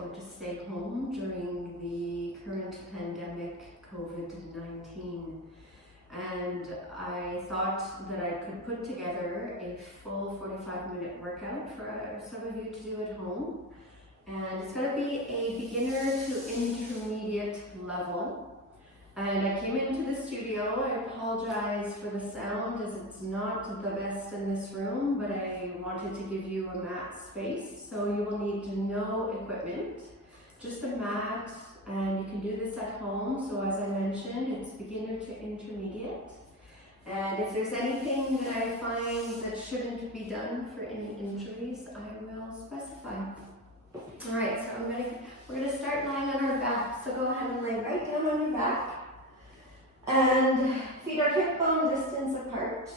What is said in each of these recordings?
or to stay home during the current pandemic, COVID-19. And I thought that I could put together a full 45-minute workout for some of you to do at home. And it's going to be a beginner to intermediate level. And I came into the studio. I apologize for the sound as it's not the best in this room, but I wanted to give you a mat space. So you will need no equipment, just a mat, and you can do this at home. So as I mentioned, it's beginner to intermediate. And if there's anything that I find that shouldn't be done for any injuries, I will specify. All right, so we're gonna start lying on our back. So go ahead and lay right down on your back. And feet are hip bone distance apart.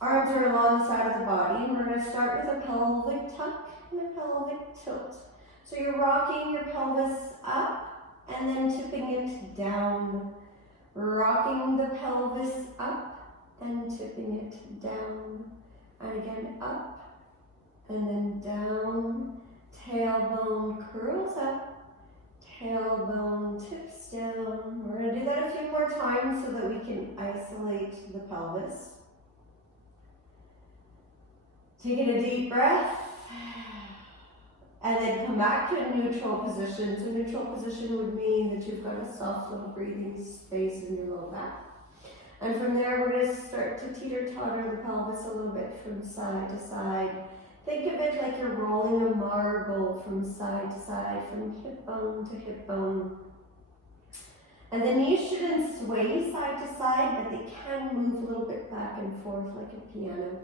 Arms are along the side of the body. And we're going to start with a pelvic tuck and a pelvic tilt. So you're rocking your pelvis up and then tipping it down. Rocking the pelvis up and tipping it down. And again up and then down. Tailbone curls up. Tailbone tips down. We're going to do that a few more times so that we can isolate the pelvis. Taking a deep breath. And then come back to a neutral position. So neutral position would mean that you've got a soft little breathing space in your low back. And from there we're going to start to teeter-totter the pelvis a little bit from side to side. Think of it like you're rolling a marble from side to side, from hip bone to hip bone. And the knees shouldn't sway side to side, but they can move a little bit back and forth like a piano.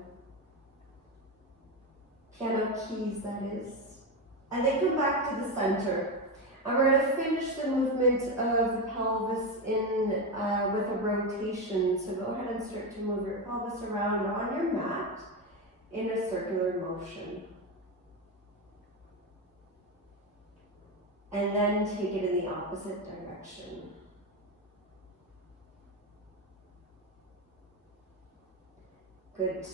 Piano keys, that is. And then come back to the center. And we're going to finish the movement of the pelvis in with a rotation. So go ahead and start to move your pelvis around on your mat in a circular motion. And then take it in the opposite direction. Good.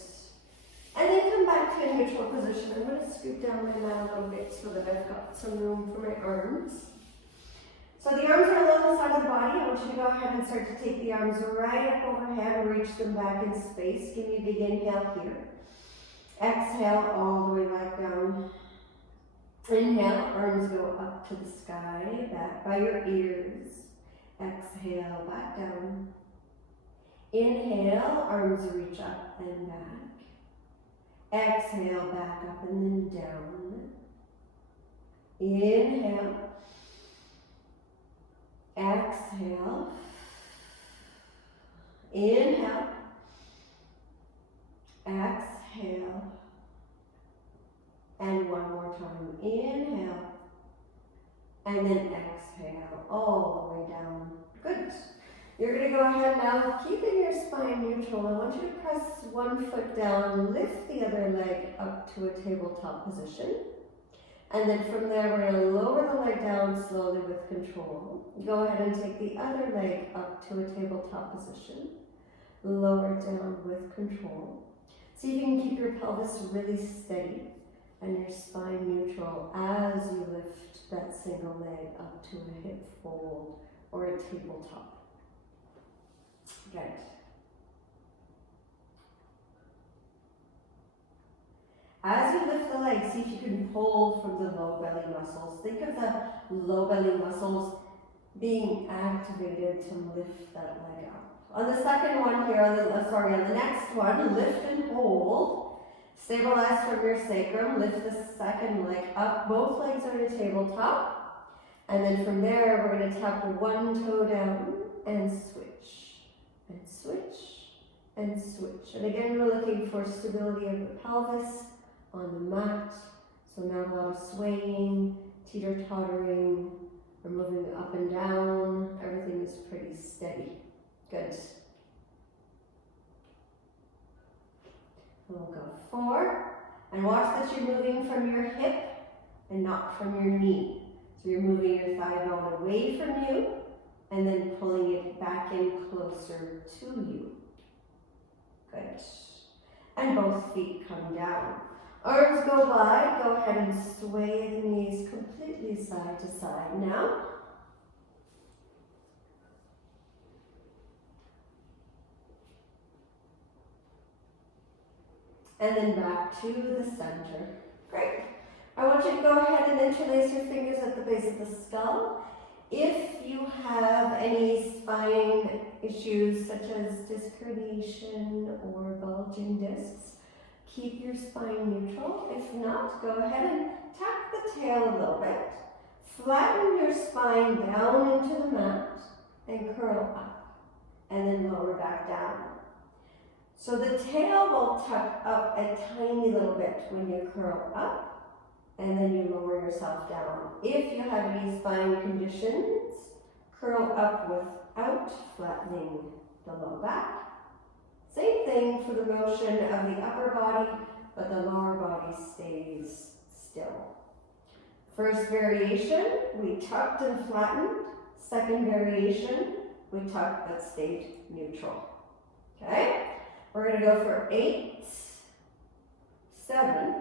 And then come back to a neutral position. I'm going to scoop down my mat a little bit so that I've got some room for my arms. So the arms are along the side of the body. I want you to go ahead and start to take the arms right up overhead, reach them back in space. Give me a big inhale here. Exhale all the way back down. Inhale, arms go up to the sky, back by your ears. Exhale, back down. Inhale, arms reach up and back. Exhale, back up and then down. Inhale. Exhale. Inhale. Exhale. And one more time. Inhale. And then exhale all the way down. Good. You're going to go ahead now, keeping your spine neutral. I want you to press one foot down, lift the other leg up to a tabletop position. And then from there, we're going to lower the leg down slowly with control. Go ahead and take the other leg up to a tabletop position. Lower it down with control. See if you can keep your pelvis really steady and your spine neutral as you lift that single leg up to a hip fold or a tabletop. Good. As you lift the leg, see if you can pull from the low belly muscles. Think of the low belly muscles being activated to lift that leg up. On the second one here, on the next one, lift and hold. Stabilize from your sacrum, lift the second leg up. Both legs are in a tabletop. And then from there, we're going to tap one toe down and switch. And switch, and switch. And again, we're looking for stability of the pelvis on the mat. So not a lot of swaying, teeter-tottering. We're moving up and down. Everything is pretty steady. Good. We'll go 4. And watch that you're moving from your hip and not from your knee. So you're moving your thigh bone away from you and then pulling it back in closer to you. Good. And both feet come down. Arms go wide, go ahead and sway the knees completely side to side now. And then back to the center. Great. I want you to go ahead and interlace your fingers at the base of the skull. If you have any spine issues such as disc herniation or bulging discs, keep your spine neutral. If not, go ahead and tap the tail a little bit. Flatten your spine down into the mat and curl up. And then lower back down. So the tail will tuck up a tiny little bit when you curl up, and then you lower yourself down. If you have any spine conditions, curl up without flattening the low back. Same thing for the motion of the upper body, but the lower body stays still. First variation, we tucked and flattened. Second variation, we tucked but stayed neutral. Okay? We're going to go for 8, 7,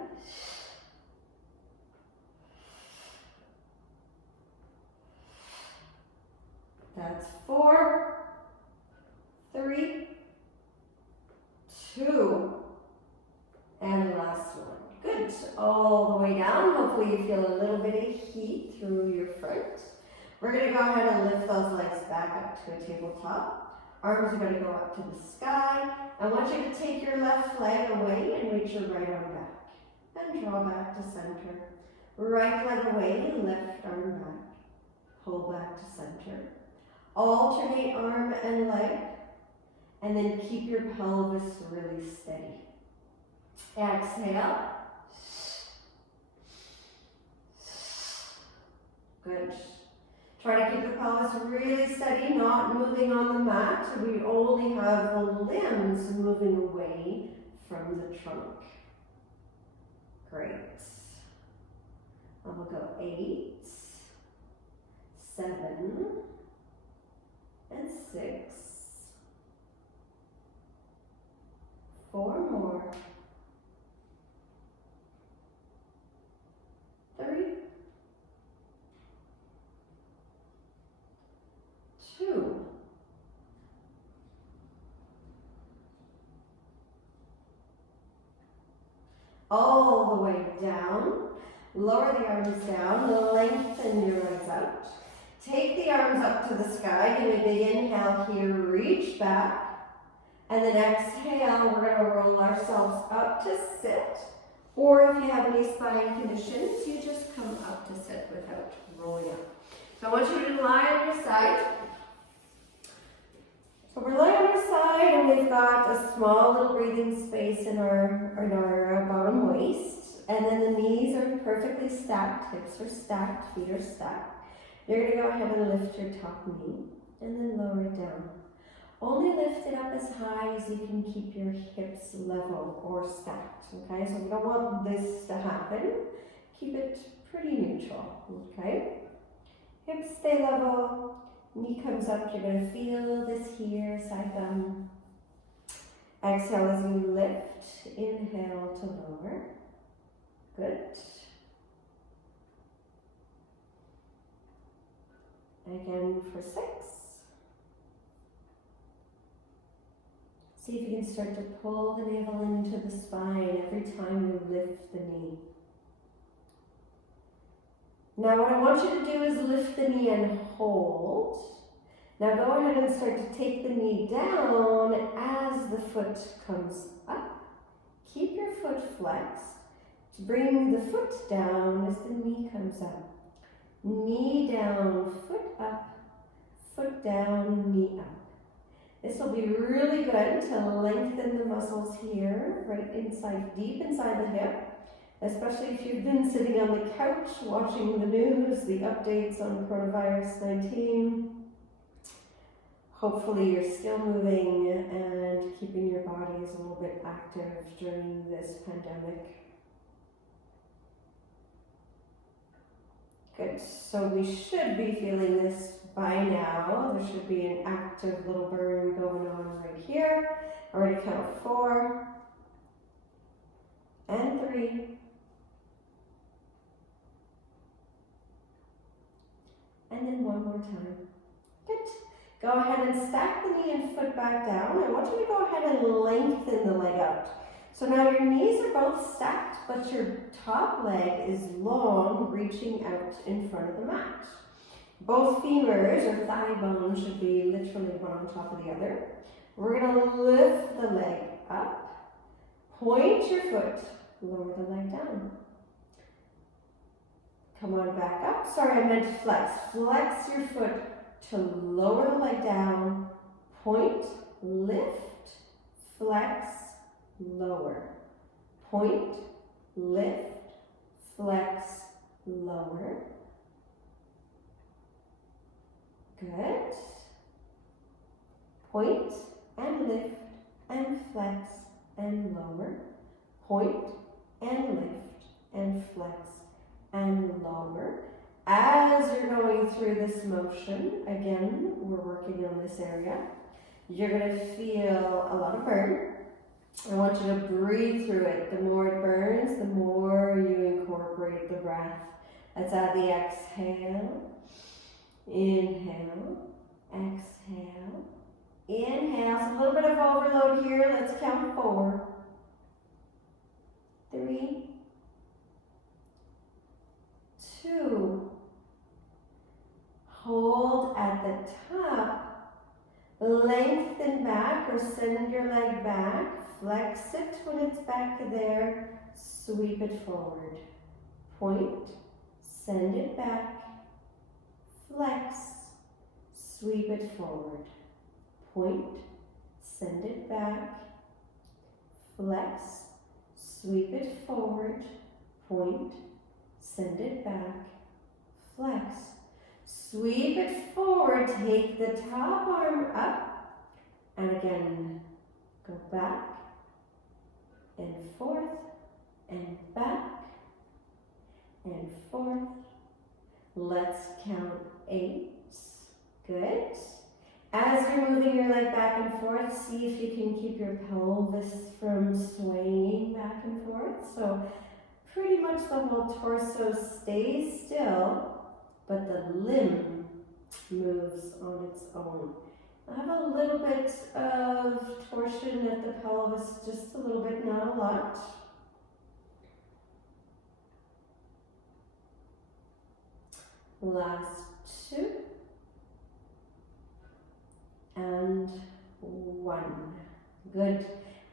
4, 3, 2, and last one. Good. All the way down. Hopefully you feel a little bit of heat through your front. We're going to go ahead and lift those legs back up to a tabletop. Arms are going to go up to the sky. I want you to take your left leg away and reach your right arm back. And draw back to center. Right leg away, left arm back. Pull back to center. Alternate arm and leg. And then keep your pelvis really steady. Exhale. Good. Try to keep the pelvis really steady, not moving on the mat. We only have the limbs moving away from the trunk. Great. And we'll go 8, 7, and 6. 4 more. 3, 2. All the way down. Lower the arms down. Lengthen your legs out. Take the arms up to the sky. Give a big inhale here. Reach back. And then exhale. We're going to roll ourselves up to sit. Or if you have any spine conditions, you just come up to sit without rolling up. So I want you to lie on your side. So we're lying on our side and we've got a small little breathing space in our bottom waist. And then the knees are perfectly stacked, hips are stacked, feet are stacked. You're going to go ahead and lift your top knee and then lower it down. Only lift it up as high as you can keep your hips level or stacked, okay? So we don't want this to happen. Keep it pretty neutral, okay? Hips stay level. Knee comes up, you're going to feel this here, side thumb. Exhale as you lift, inhale to lower. Good. Again for 6. See if you can start to pull the navel into the spine every time you lift the knee. Now what I want you to do is lift the knee and hold. Now go ahead and start to take the knee down as the foot comes up. Keep your foot flexed. Bring the foot down as the knee comes up. Knee down, foot down, knee up. This will be really good to lengthen the muscles here, right inside, deep inside the hip. Especially if you've been sitting on the couch watching the news, the updates on coronavirus 19. Hopefully you're still moving and keeping your bodies a little bit active during this pandemic. Good, so we should be feeling this by now. There should be an active little burn going on right here. I'm going to count 4 and 3 and then one more time. Good. Go ahead and stack the knee and foot back down. I want you to go ahead and lengthen the leg out. So now your knees are both stacked, but your top leg is long, reaching out in front of the mat. Both femurs or thigh bones should be literally one on top of the other. We're going to lift the leg up, point your foot, lower the leg down. Come on back up. Sorry, I meant flex. Flex your foot to lower the leg down, point, lift, flex, lower. Point, lift, flex, lower. Good. Point and lift and flex and lower. Point and lift and flex and lower. As you're going through this motion, again, we're working on this area, you're going to feel a lot of burn. I want you to breathe through it. The more it burns, the more you incorporate the breath. Let's add the exhale. Inhale, exhale, inhale. So a little bit of overload here. Let's count 4, 3, 2. Hold at the top. Lengthen back or send your leg back. Flex it when it's back there. Sweep it forward. Point, send it back. Flex, sweep it forward. Point, send it back. Flex, sweep it forward. Point, send it back. Flex, sweep it forward. Take the top arm up. And again, go back and forth and back and forth. Let's count 8. Good. As you're moving your leg back and forth, see if you can keep your pelvis from swaying back and forth. So pretty much the whole torso stays still, but the limb moves on its own. I have a little bit of torsion at the pelvis, just a little bit, not a lot. Last 2. And 1. Good.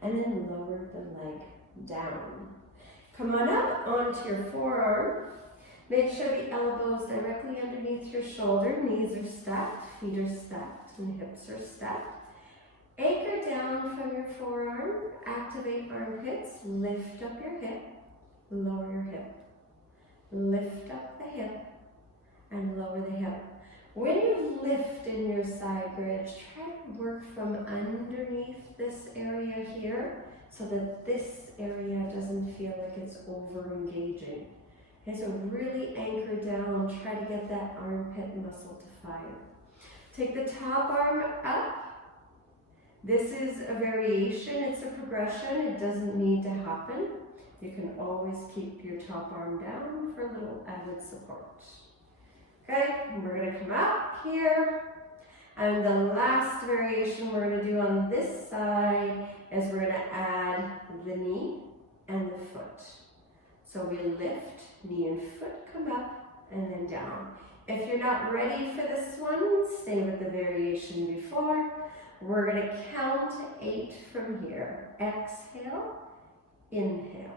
And then lower the leg down. Come on up onto your forearm. Make sure the elbows directly underneath your shoulder. Knees are stacked, feet are stacked, and hips are stacked. Anchor down from your forearm. Activate armpits. Lift up your hip. Lower your hip. Lift up the hip. And lower the hip. When you lift in your side bridge, try to work from underneath this area here so that this area doesn't feel like it's over engaging. Okay, so really anchor down, try to get that armpit muscle to fire. Take the top arm up. This is a variation, it's a progression, it doesn't need to happen. You can always keep your top arm down for a little added support. Okay, and we're going to come up here, and the last variation we're going to do on this side is we're going to add the knee and the foot. So we lift, knee and foot come up, and then down. If you're not ready for this one, stay with the variation before. We're going to count 8 from here. Exhale, inhale,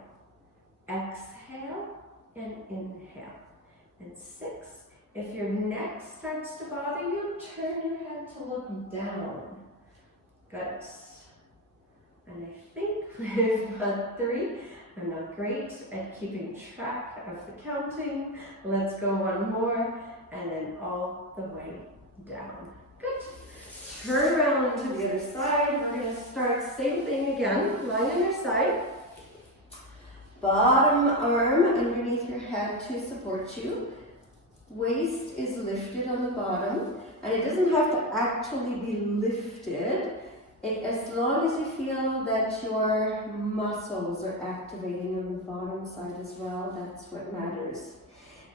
exhale, and inhale, and 6. If your neck starts to bother you, turn your head to look down. Good. And I think we've got 3. I'm not great at keeping track of the counting. Let's go one more, and then all the way down. Good. Turn around to the other side. We're going to start same thing again. Lying on your side. Bottom arm underneath your head to support you. Waist is lifted on the bottom, and it doesn't have to actually be lifted. As long as you feel that your muscles are activating on the bottom side as well, that's what matters.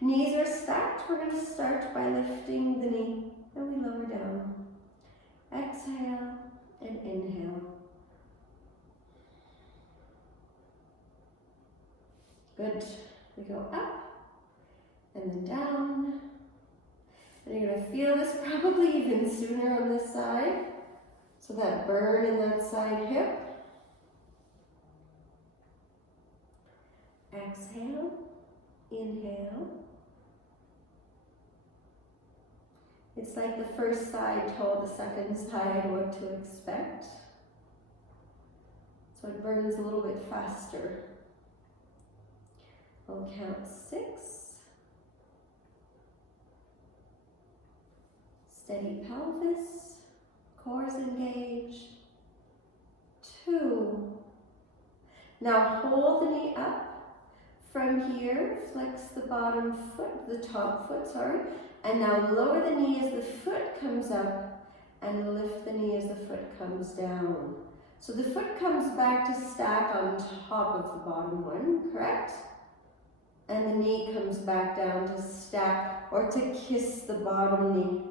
Knees are stacked. We're going to start by lifting the knee, and we lower down. Exhale and inhale. Good. We go up and then down. And you're going to feel this probably even sooner on this side. So that burn in that side hip. Exhale, inhale. It's like the first side told the second side what to expect. So it burns a little bit faster. We'll count 6. Steady pelvis, cores engaged. 2. Now hold the knee up. From here, flex the bottom foot, the top foot, sorry. And now lower the knee as the foot comes up and lift the knee as the foot comes down. So the foot comes back to stack on top of the bottom one, correct? And the knee comes back down to stack or to kiss the bottom knee.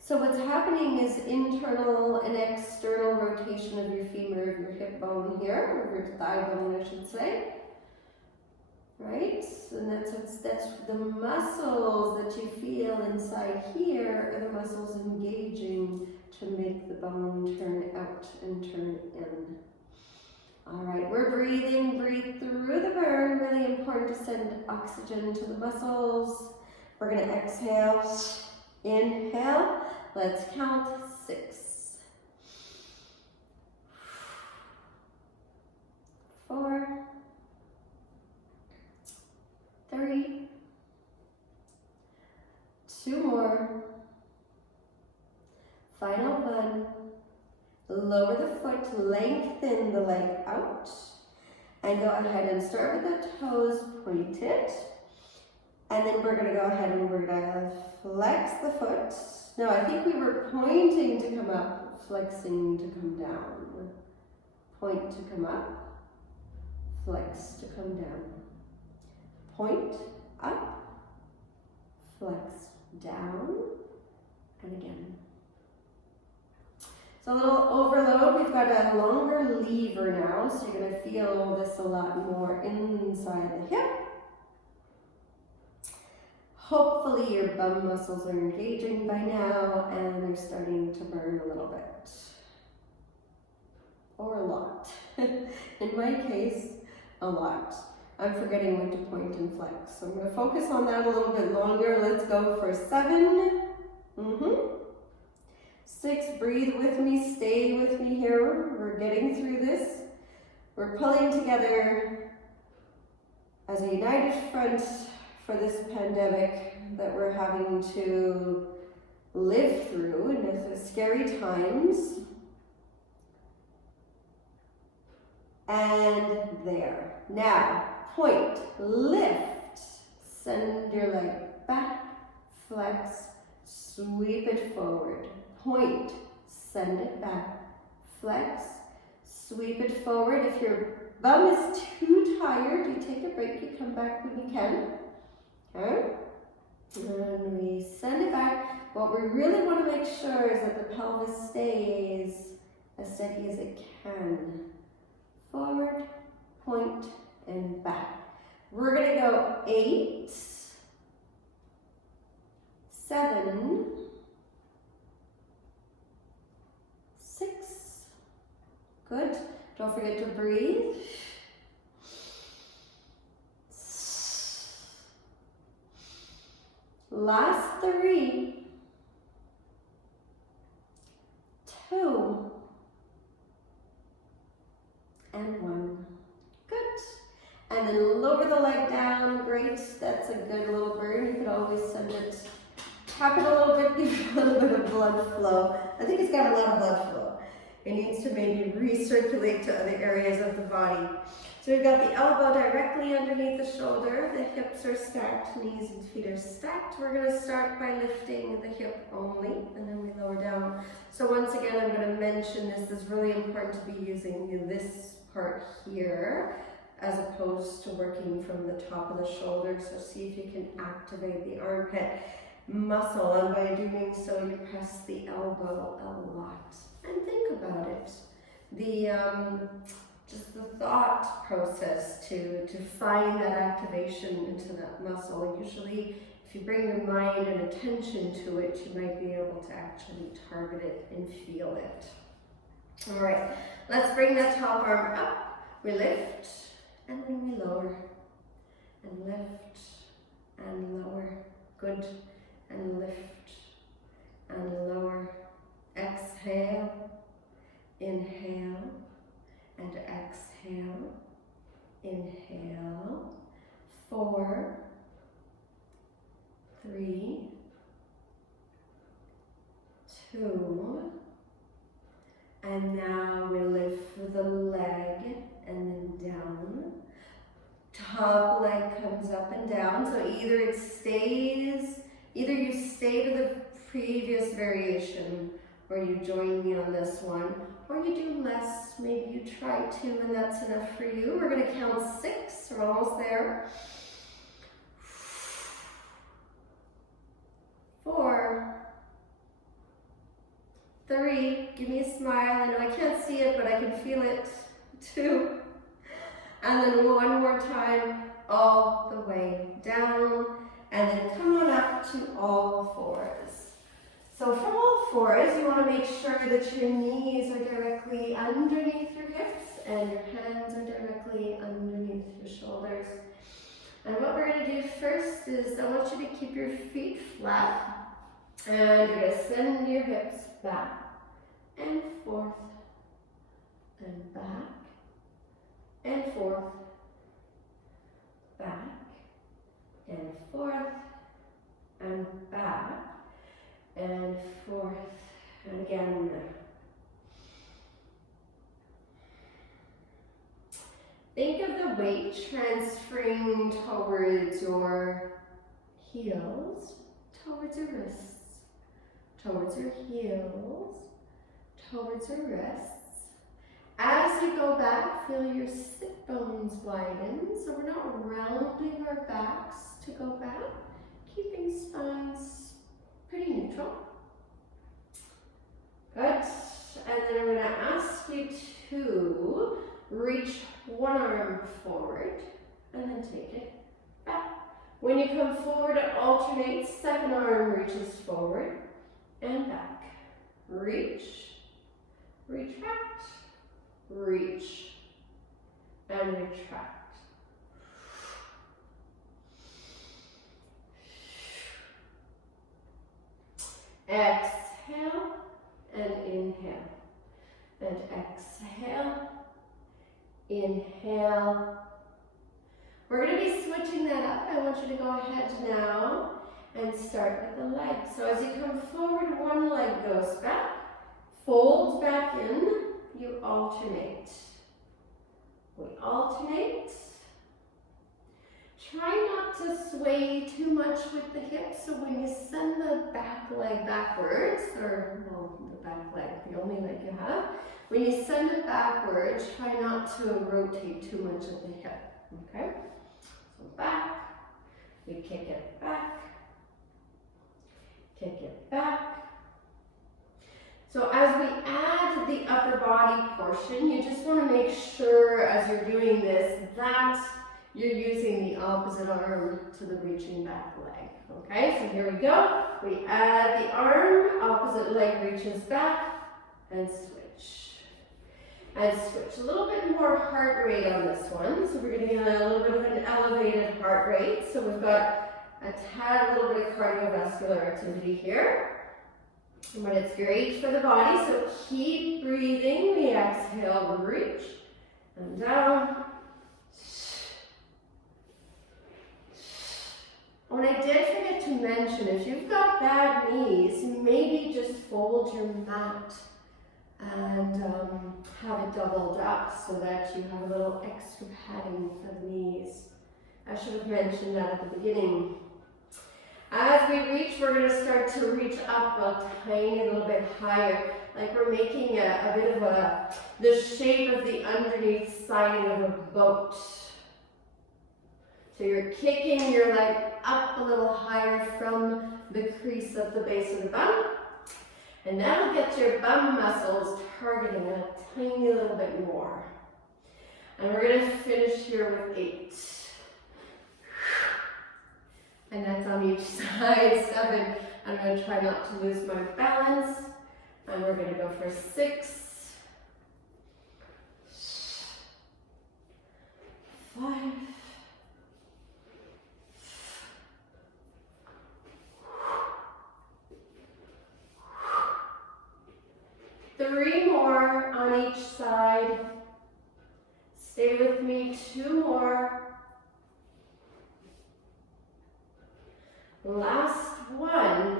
So what's happening is internal and external rotation of your femur, of your hip bone here, or your thigh bone, I should say. Right? And that's the muscles that you feel inside here are the muscles engaging to make the bone turn out and turn in. All right, we're breathing, breathe through the burn. Really important to send oxygen to the muscles. We're gonna exhale, inhale. Let's count 6. 4. 3. 2 more. Final one. Lower the foot, lengthen the leg out, and go ahead and start with the toes pointed. And then we're going to go ahead and we're going to flex the foot. No, I think we were pointing to come up, flexing to come down. Point to come up, flex to come down. Point, up, flex, down, and again. So a little overload, we've got a longer lever now, so you're going to feel this a lot more inside the hip. Hopefully your bum muscles are engaging by now and they're starting to burn a little bit. Or a lot. In my case, a lot. I'm forgetting when to point and flex. So I'm going to focus on that a little bit longer. Let's go for 7. 6, breathe with me, stay with me here. We're getting through this. We're pulling together as a united front for this pandemic that we're having to live through in these scary times. And there. Now, point, lift, send your leg back, flex, sweep it forward. Point, send it back, flex, sweep it forward. If your bum is too tired, you take a break, you come back when you can. Okay? And we send it back. What we really want to make sure is that the pelvis stays as steady as it can. Forward, point, and back. We're going to go 8, 7, 6. Good. Don't forget to breathe. Last 3, 2, and 1. Good. And then lower the leg down. Great. That's a good little burn. You could always send it, tap it a little bit, give it a little bit of blood flow. I think it's got a lot of blood flow. It needs to maybe recirculate to other areas of the body. So we've got the elbow directly underneath the shoulder. The hips are stacked, knees and feet are stacked. We're going to start by lifting the hip only, and then we lower down. So once again, I'm going to mention this is really important to be using this part here. as opposed to working from the top of the shoulder. So see if you can activate the armpit muscle, and by doing so you press the elbow a lot. And think about it. Just the thought process to find that activation into that muscle. Usually if you bring your mind and attention to it, you might be able to actually target it and feel it. All right, let's bring that top arm up. We lift and then we lower and lift and lower. Good. And lift and lower. Exhale, inhale, and exhale, inhale. 4, 3, 2, and now we lift the leg and then down. Top leg comes up and down, so either you stay to the previous variation, or you join me on this one, or you do less. Maybe you try 2 and that's enough for you. We're going to count 6, we're almost there. 4, 3, give me a smile. I know I can't see it, but I can feel it. 2, and then one more time, all the way down, and then come on up to all 4s. So from all 4s, you want to make sure that your knees are directly underneath your hips and your hands are directly underneath your shoulders. And what we're going to do first is I want you to keep your feet flat, and you're going to send your hips back and forth and back and forth, back and forth and back and forth, and again. Think of the weight transferring towards your heels, towards your wrists, towards your heels, towards your wrists. As you go back, feel your sit bones widen, so we're not rounding our backs to go back, keeping spines pretty neutral. Good. And then I'm going to ask you to reach one arm forward and then take it back. When you come forward, alternate. Second arm reaches forward and back. Reach, retract, reach, and retract. Exhale and inhale. And exhale, inhale. We're going to be switching that up. I want you to go ahead now and start with the leg. So as you come forward, one leg goes back, folds back in, you alternate. We alternate. Try not to sway too much with the hips, so when you send the back leg backwards, or well, the back leg, the only leg you have, when you send it backwards, try not to rotate too much at the hip, okay? So back, we kick it back, kick it back. So as we add the upper body portion, you just want to make sure as you're doing this that you're using the opposite arm to the reaching back leg. Okay, so here we go. We add the arm, opposite leg reaches back, and switch. And switch. A little bit more heart rate on this one. So we're going to get a little bit of an elevated heart rate. So we've got a little bit of cardiovascular activity here. But it's great for the body, so keep breathing. We exhale, reach, and down. When I did forget to mention, if you've got bad knees, maybe just fold your mat and have it doubled up so that you have a little extra padding for the knees. I should have mentioned that at the beginning. As we reach, we're going to start to reach up a tiny little bit higher, like we're making a bit of the shape of the underneath siding of a boat. So you're kicking your leg up a little higher from the crease of the base of the bum. And that'll get your bum muscles targeting a tiny little bit more. And we're going to finish here with 8. And that's on each side. 7. I'm going to try not to lose my balance. And we're going to go for 6. 5. 3 more on each side. Stay with me. 2 more. Last one.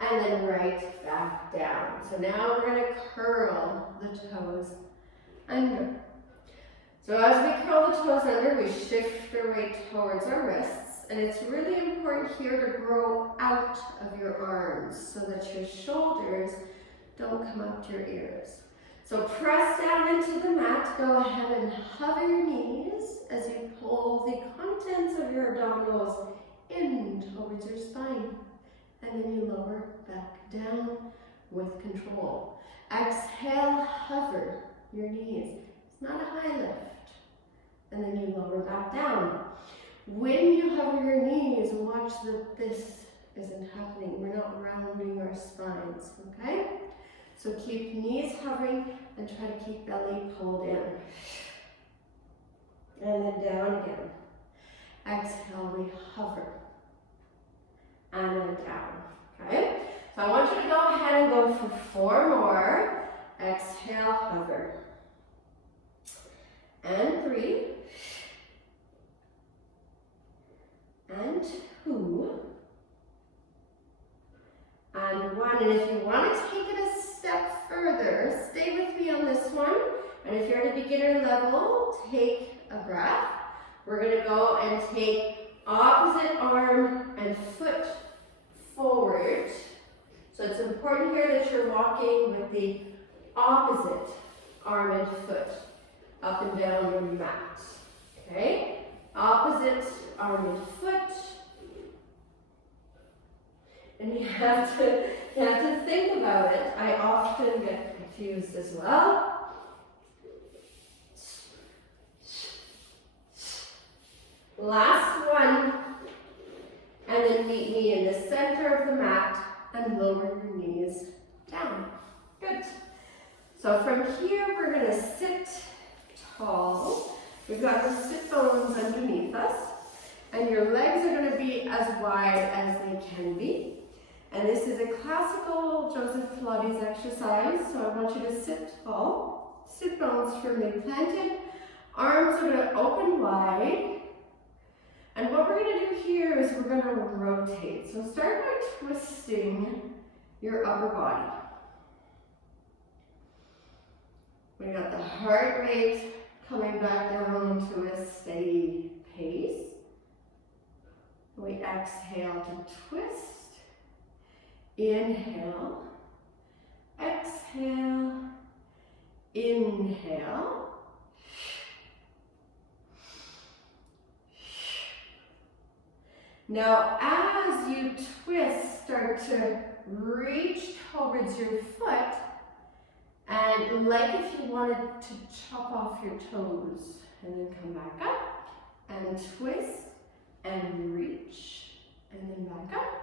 And then right back down. So now we're going to curl the toes under. So as we curl the toes under, we shift our weight towards our wrists. And it's really important here to grow out of your arms so that your shoulders don't come up to your ears. So press down into the mat. Go ahead and hover your knees as you pull the contents of your abdominals in towards your spine. And then you lower back down with control. Exhale, hover your knees. It's not a high lift. And then you lower back down. When you hover your knees, watch that this isn't happening. We're not rounding our spines, okay? So keep knees hovering and try to keep belly pulled in. And then down again. Exhale, we hover. And then down, okay? So I want you to go ahead and go for 4 more. Exhale, hover. And 3. And 2. And 1. And if you want to take it a step further, stay with me on this one. And if you're at a beginner level, take a breath. We're going to go and take opposite arm and foot forward. So it's important here that you're walking with the opposite arm and foot up and down your mat. Okay? Opposite arm and foot. And you have to think about it. I often get confused as well. Last one. And then meet me in the center of the mat and lower your knees down. Good. So from here, we're going to sit tall. We've got the sit bones underneath us. And your legs are going to be as wide as they can be. And this is a classical Joseph Pilates exercise. So I want you to sit tall. Sit bones firmly planted. Arms are going to open wide. And what we're going to do here is we're going to rotate. So start by twisting your upper body. We got the heart rate coming back down to a steady pace. We exhale to twist. Inhale. Exhale. Inhale. Now, as you twist, start to reach towards your foot, and like if you wanted to chop off your toes, and then come back up, and twist, and reach, and then back up.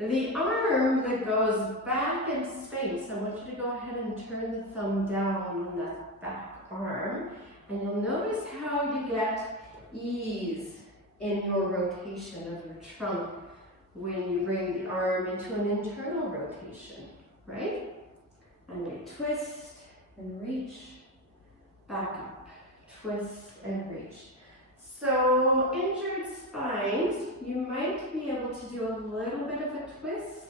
The arm that goes back in space, I want you to go ahead and turn the thumb down on that back arm, and you'll notice how you get ease in your rotation of your trunk when you bring the arm into an internal rotation, right? And we twist and reach, back up, twist and reach. So injured spines, you might be able to do a little bit of a twist,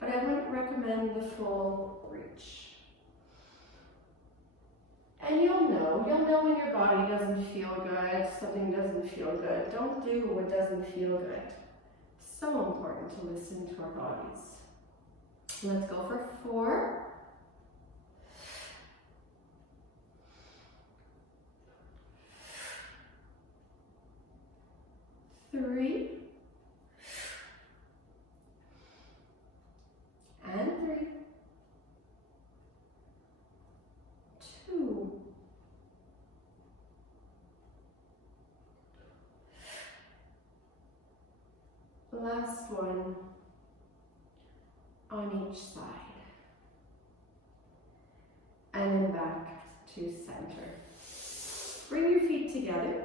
but I wouldn't recommend the full reach. And you'll know when your body doesn't feel good, something doesn't feel good. Don't do what doesn't feel good. So important to listen to our bodies. Let's go for 4. one on each side. And then back to center. Bring your feet together.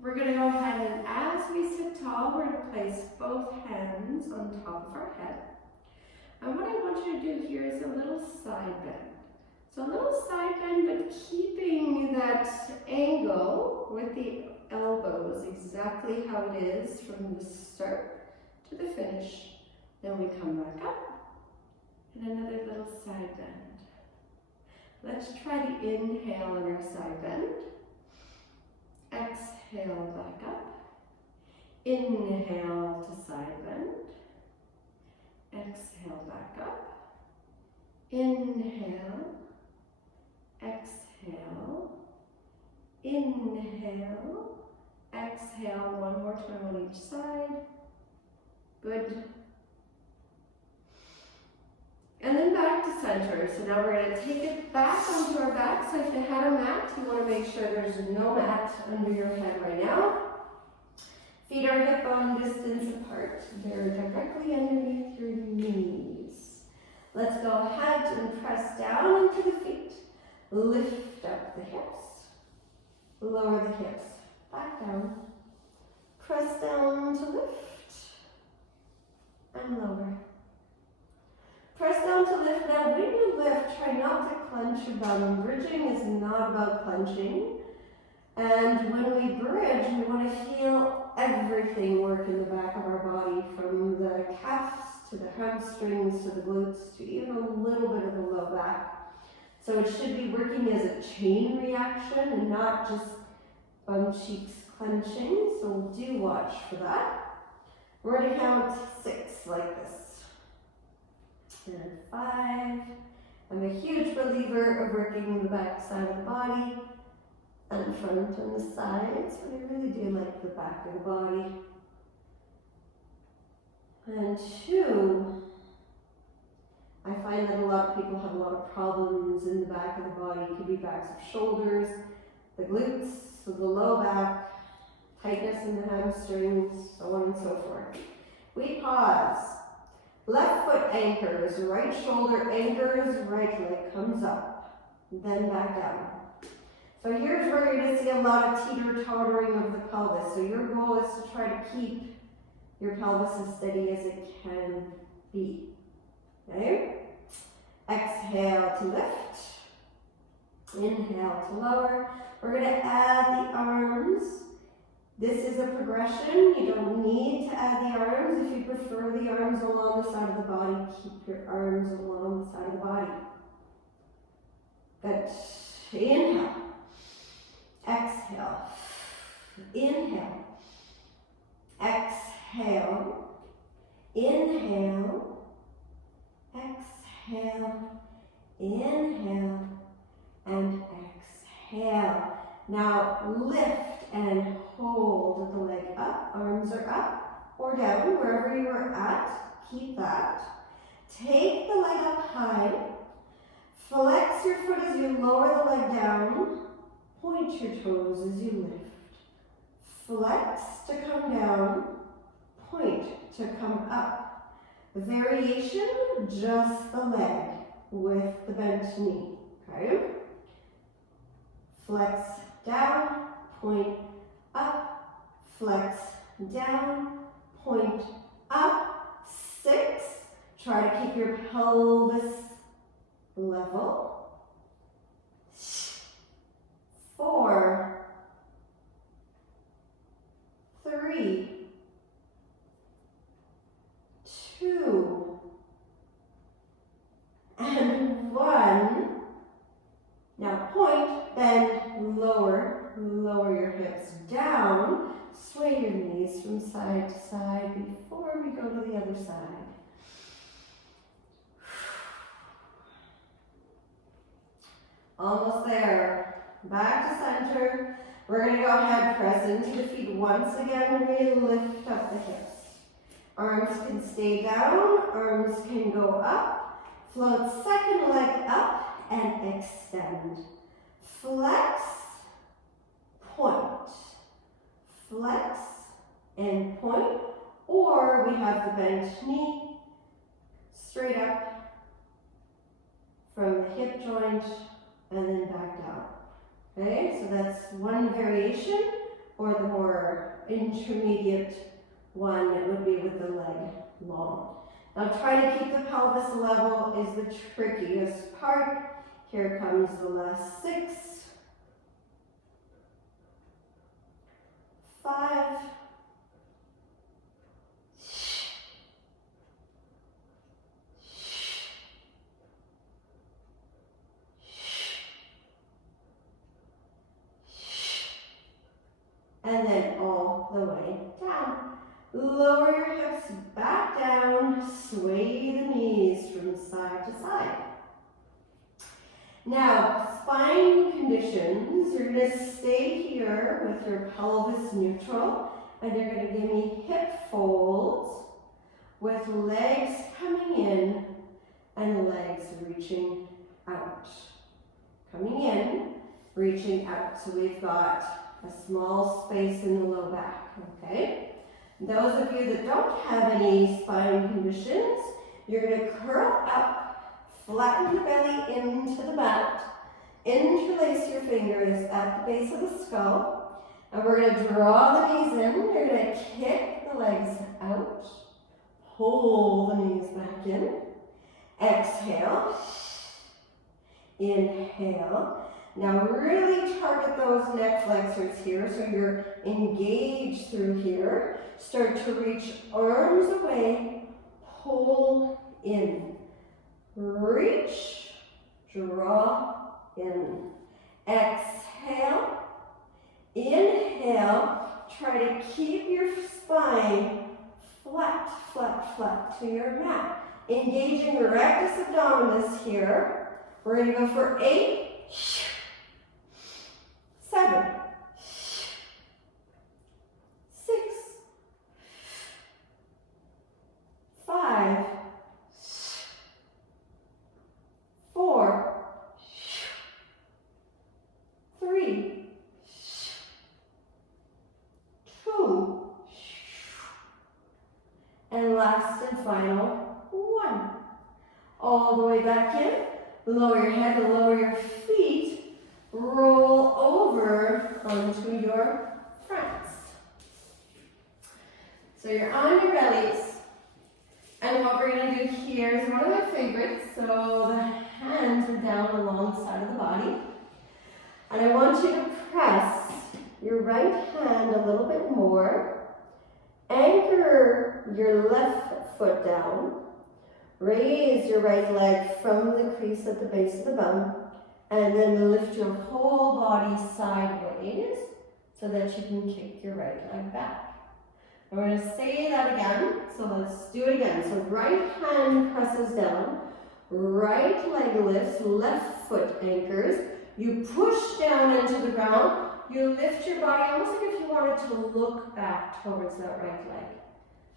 We're going to go ahead and as we sit tall, we're going to place both hands on top of our head. And what I want you to do here is a little side bend. So a little side bend, but keeping that angle with the elbows exactly how it is from the start to the finish. Then we come back up and another little side bend. Let's try the inhale on our side bend. Exhale back up. Inhale to side bend. Exhale back up. Inhale. Exhale. Inhale. Exhale. One more time on each side. Good. And then back to center. So now we're going to take it back onto our back. So if you had a mat, you want to make sure there's no mat under your head right now. Feet are hip bone distance apart. They're directly underneath your knees. Let's go ahead and press down into the feet. Lift up the hips. Lower the hips. Back down. Press down to lift. And lower. Press down to lift. Now when you lift, try not to clench your bum. Bridging is not about clenching. And when we bridge, we want to feel everything work in the back of our body, from the calves to the hamstrings to the glutes to even a little bit of the low back. So it should be working as a chain reaction and not just bum cheeks clenching. So do watch for that. We're going to count 6 like this. And 5. I'm a huge believer of working the back side of the body and front and the sides, but I really do like the back of the body. And 2, I find that a lot of people have a lot of problems in the back of the body. It could be backs of shoulders, the glutes, so the low back, tightness in the hamstrings, so on and so forth. We pause. Left foot anchors, right shoulder anchors, right leg comes up, then back down. So here's where you're going to see a lot of teeter-tottering of the pelvis. So your goal is to try to keep your pelvis as steady as it can be. Okay? Exhale to lift. Inhale to lower. We're going to add the arms. This is a progression. You don't need to add the arms. If you prefer the arms along the side of the body, keep your arms along the side of the body. Good. Inhale. Exhale. Inhale. Exhale. Inhale. Exhale. Inhale. And exhale. Now lift and hold the leg up. Arms are up or down, wherever you are at. Keep that. Take the leg up high. Flex your foot as you lower the leg down. Point your toes as you lift. Flex to come down. Point to come up. The variation, just the leg with the bent knee. Okay? Flex down. Point up, flex down, point up. 6. Try to keep your pelvis level. 4, 3, 2, and 1. Now point, bend, lower your hips down, sway your knees from side to side before we go to the other side. Almost there. Back to center. We're going to go ahead, press into the feet once again. We lift up the hips. Arms can stay down, arms can go up. Float second leg up and extend. Flex, point. Flex and point. Or we have the bent knee straight up from the hip joint and then back down. Okay, so that's one variation, or the more intermediate one would be with the leg long. Now try to keep the pelvis level is the trickiest part. Here comes the last 6, 5, and then all the way down. Lower your hips back down, sway the knees from side to side. Now, spine conditions, you're going to stay here with your pelvis neutral, and you're going to give me hip folds with legs coming in and legs reaching out. Coming in, reaching out. So we've got a small space in the low back, okay? Those of you that don't have any spine conditions, you're going to curl up, flatten the belly into the mat, interlace your fingers at the base of the skull, and we're going to draw the knees in. You're going to kick the legs out, pull the knees back in, exhale, inhale. Now really target those neck flexors here, so you're engaged through here. Start to reach arms away, pull in. Reach, draw in. Exhale, inhale. Try to keep your spine flat, flat, flat to your mat. Engaging the rectus abdominis here. We're going to go for 8, 7, 6, 5, 4, 3, 2, and last and final 1. All the way back in. Lower your head, lower your feet, roll over onto your fronts. So you're on your bellies, and what we're going to do here is one of my favorites. So the hands are down alongside of the body, and I want you to press your right hand a little bit more, anchor your left foot down, raise your right leg from the crease at the base of the bum, and then lift your whole body sideways so that you can kick your right leg back. I'm going to say that again, so let's do it again. So right hand presses down, right leg lifts, left foot anchors, you push down into the ground, you lift your body almost like if you wanted to look back towards that right leg,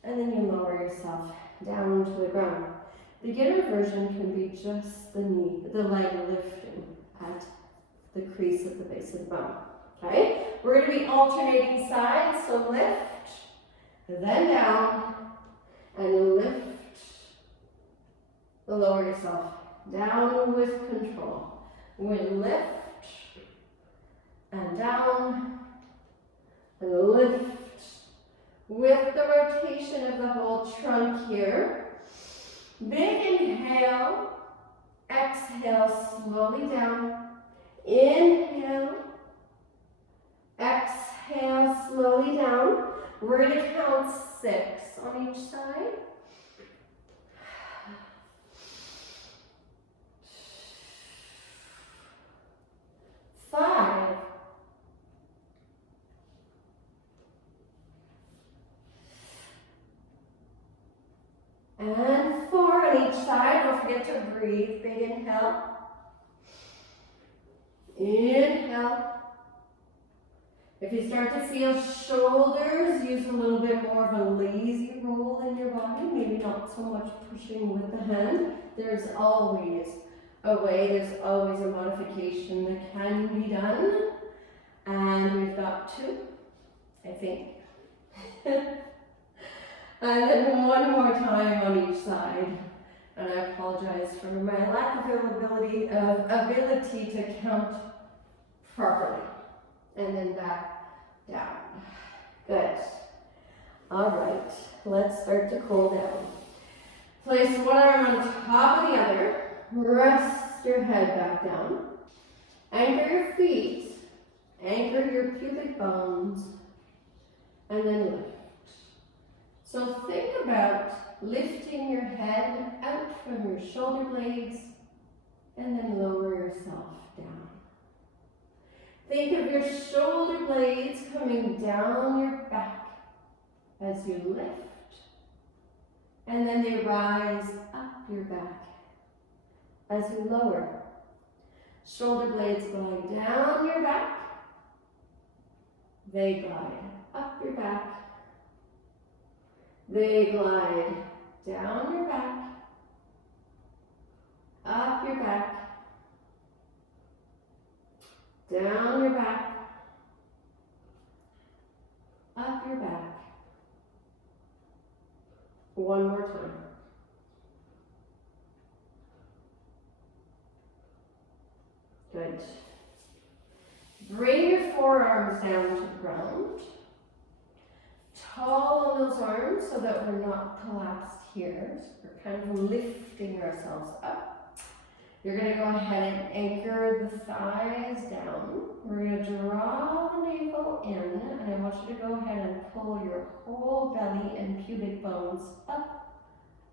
and then you lower yourself down to the ground. Beginner version can be just the leg lifting at the crease at the base of the bum. Okay? We're going to be alternating sides, so lift, then down, and lift. Lower yourself down with control. We lift, and down, and lift. With the rotation of the whole trunk here. Big inhale, exhale slowly down, inhale, exhale slowly down. We're going to count 6 on each side. 5, and 4 on each side. Don't forget to breathe. Big inhale. Inhale. If you start to feel shoulders, use a little bit more of a lazy roll in your body. Maybe not so much pushing with the hand. There's always a way. There's always a modification that can be done. And we've got 2, I think. And then one more time on each side. And I apologize for my lack of ability to count properly. And then back down. Good. All right, let's start to cool down. Place one arm on top of the other. Rest your head back down. Anchor your feet. Anchor your pubic bones. And then lift. So think about lifting your head out from your shoulder blades and then lower yourself down. Think of your shoulder blades coming down your back as you lift, and then they rise up your back as you lower. Shoulder blades glide down your back, they glide up your back, they glide down your back, up your back, down your back, up your back. One more time. Good. Bring your forearms down to the ground. Tall on those arms so that we're not collapsed here. So we're kind of lifting ourselves up. You're going to go ahead and anchor the thighs down. We're going to draw the navel in, and I want you to go ahead and pull your whole belly and pubic bones up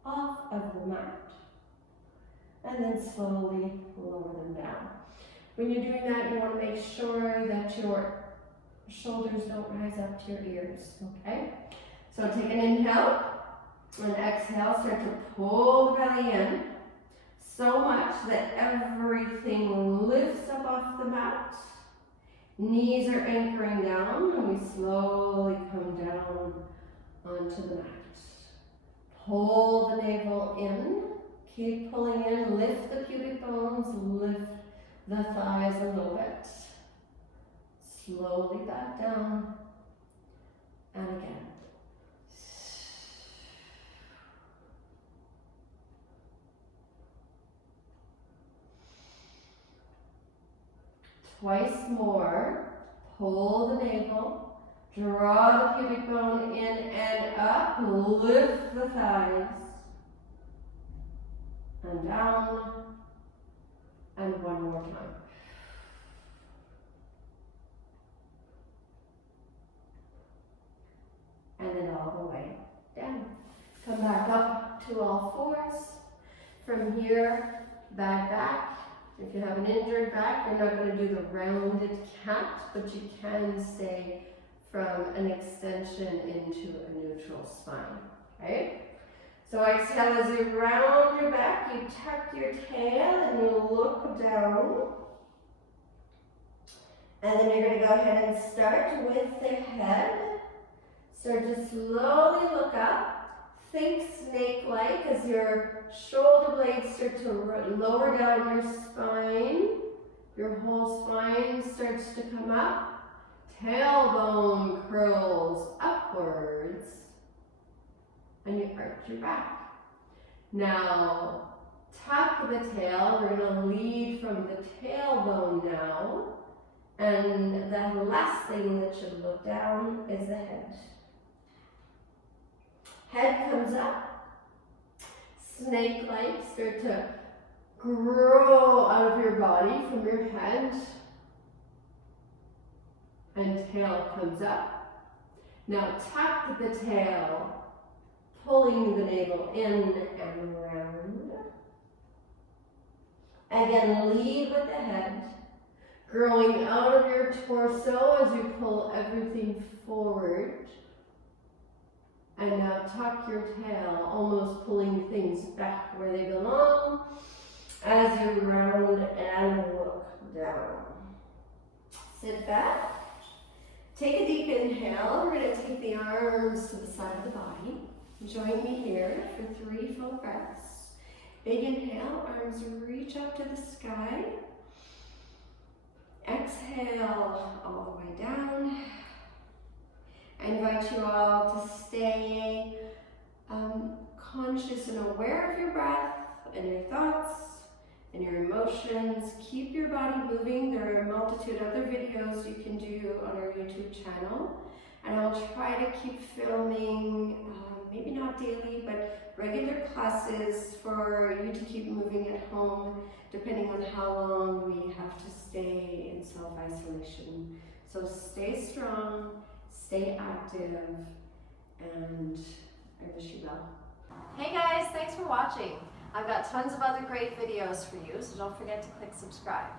off of the mat. And then slowly lower them down. When you're doing that, you want to make sure that your shoulders don't rise up to your ears, okay? So take an inhale, and exhale, start to pull the belly in so much that everything lifts up off the mat. Knees are anchoring down, and we slowly come down onto the mat. Pull the navel in, keep pulling in, lift the pubic bones, lift the thighs a little bit. Slowly back down, and again. Twice more. Pull the navel, draw the pubic bone in and up, lift the thighs, and down, and one more time. And then all the way down. Come back up to all fours. From here, back. If you have an injured back, you're not going to do the rounded cat, but you can stay from an extension into a neutral spine, okay? So exhale as you round your back, you tuck your tail and you look down. And then you're going to go ahead and start with the head. Start to slowly look up. Think snake-like as your shoulder blades start to lower down your spine. Your whole spine starts to come up. Tailbone curls upwards. And you arch your back. Now, tuck the tail. We're going to lead from the tailbone now. And the last thing that should look down is the head. Head comes up, snake-like, start to grow out of your body from your head, and tail comes up. Now tuck the tail, pulling the navel in and around. Again, lead with the head, growing out of your torso as you pull everything forward. And now tuck your tail, almost pulling things back where they belong as you round and look down. Sit back. Take a deep inhale. We're going to take the arms to the side of the body. Join me here for 3 full breaths. Big inhale, arms reach up to the sky. Exhale all the way down. I invite you all to stay conscious and aware of your breath and your thoughts and your emotions. Keep your body moving. There are a multitude of other videos you can do on our YouTube channel. And I'll try to keep filming, maybe not daily, but regular classes for you to keep moving at home, depending on how long we have to stay in self-isolation. So stay strong, stay active, and I wish you well. Hey guys, thanks for watching. I've got tons of other great videos for you, so don't forget to click subscribe.